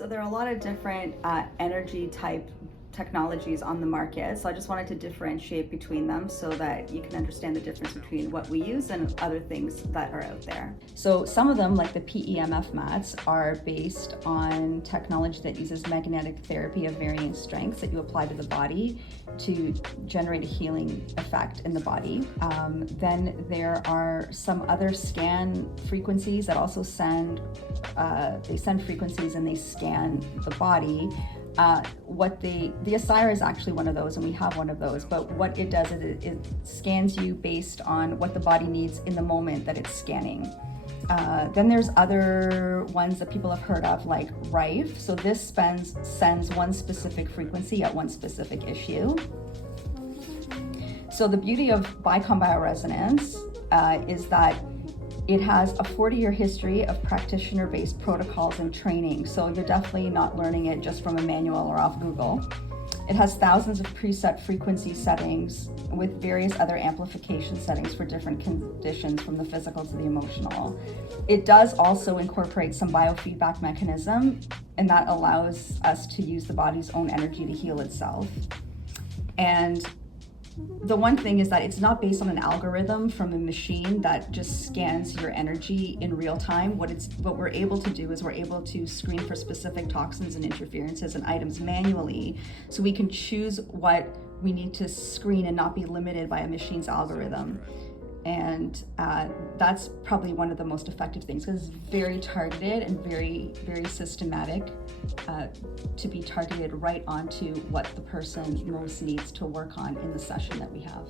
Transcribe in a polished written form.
So there are a lot of different energy type technologies on the market. So I just wanted to differentiate between them so that you can understand the difference between what we use and other things that are out there. So some of them, like the PEMF mats, are based on technology that uses magnetic therapy of varying strengths that you apply to the body to generate a healing effect in the body. Then there are some other scan frequencies that also send frequencies and they scan the body. The Asira is actually one of those, and we have one of those, but what it does is it scans you based on what the body needs in the moment that it's scanning. Then there's other ones that people have heard of, like Rife. So this sends one specific frequency at one specific issue. So the beauty of Krop Bioresonance is that it has a 40-year history of practitioner-based protocols and training, so you're definitely not learning it just from a manual or off Google. It has thousands of preset frequency settings with various other amplification settings for different conditions, from the physical to the emotional. It does also incorporate some biofeedback mechanism, and that allows us to use the body's own energy to heal itself. And the one thing is that it's not based on an algorithm from a machine that just scans your energy in real time. What we're able to do is we're able to screen for specific toxins and interferences and items manually, so we can choose what we need to screen and not be limited by a machine's algorithm. And that's probably one of the most effective things, because it's very targeted and very, very systematic to be targeted right onto what the person most needs to work on in the session that we have.